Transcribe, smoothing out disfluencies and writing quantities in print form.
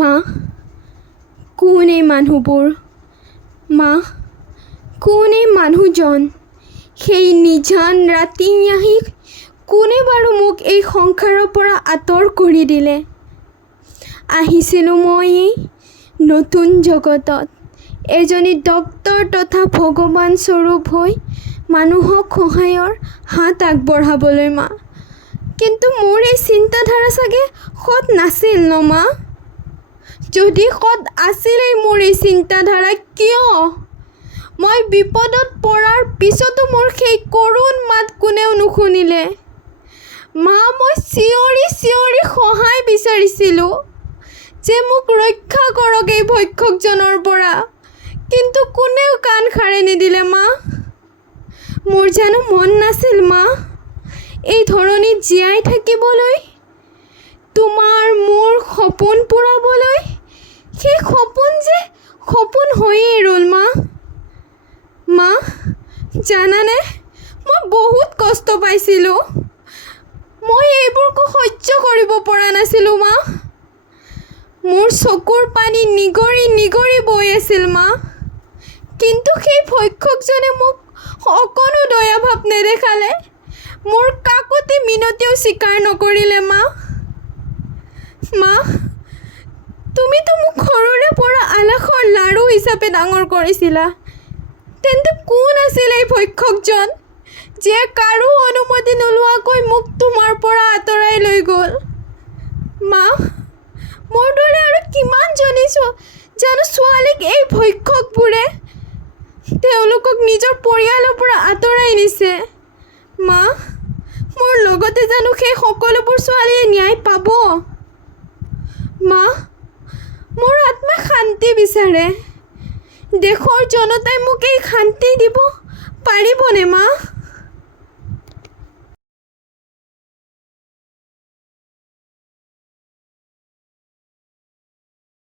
মা, কোন এই মানুহবোৰ? মা, কোন এই মানুহজন? সেই নিজান ৰাতি আহি কোনে বাৰু মোক এই সংসাৰৰ পৰা আঁতৰ কৰি দিলে? আহিছিলোঁ মই এই নতুন জগতত এজনী ডক্তৰ তথা ভগৱান স্বৰূপ হৈ মানুহক সহায়ৰ হাত আগবঢ়াবলৈ মা। কিন্তু মোৰ এই চিন্তাধাৰা চাগে সৎ নাছিল ন মা? যদি সৎ আছিলেই মোৰ এই চিন্তাধাৰা, কিয় মই বিপদত পৰাৰ পিছতো মোৰ সেই কৰুণ মাত কোনেও নুশুনিলে? মা, মই চিঞৰি চিঞৰি সহায় বিচাৰিছিলোঁ যে মোক ৰক্ষা কৰক এই ভক্ষকজনৰ পৰা, কিন্তু কোনেও কাণ সাৰে নিদিলে মা। মোৰ জানো মন নাছিল মা এই ধৰণীত জীয়াই থাকিবলৈ, তোমাৰ মোৰ সপোন পূৰাবলৈ? সেই সপোন যে সপোন হৈয়ে ৰ'ল মা। মা, জানানে মই বহুত কষ্ট পাইছিলোঁ। মই এইবোৰ সহ্য কৰিব পৰা নাছিলোঁ মা। মোৰ চকুৰ পানী নিগৰি নিগৰি বৈ আছিল মা। কিন্তু সেই ভক্ষকজনে মোক অকণো দয়া ভাৱ নেদেখালে, মোৰ কাকতি মিনতিও স্বীকাৰ নকৰিলে মা। মা, তুমিতো মোক সৰুৰে পৰা আলাসৰ লাৰু হিচাপে ডাঙৰ কৰিছিলা। তেন্তে কোন আছিল এই ভক্ষকজন যিয়ে কাৰো অনুমতি নোলোৱাকৈ মোক তোমাৰ পৰা আঁতৰাই লৈ গ'ল? মা, মোৰ দৰে আৰু কিমানজনী জানো ছোৱালীক এই ভক্ষকবোৰে তেওঁলোকক নিজৰ পৰিয়ালৰ পৰা আঁতৰাই নিছে? মা, মোৰ লগতে জানো সেই সকলোবোৰ ছোৱালীয়ে ন্যায় পাব? মা, মোৰ আত্মাই শান্তি বিচাৰে। দেশৰ জনতাই মোক এই শান্তি দিব পাৰিবনে মা?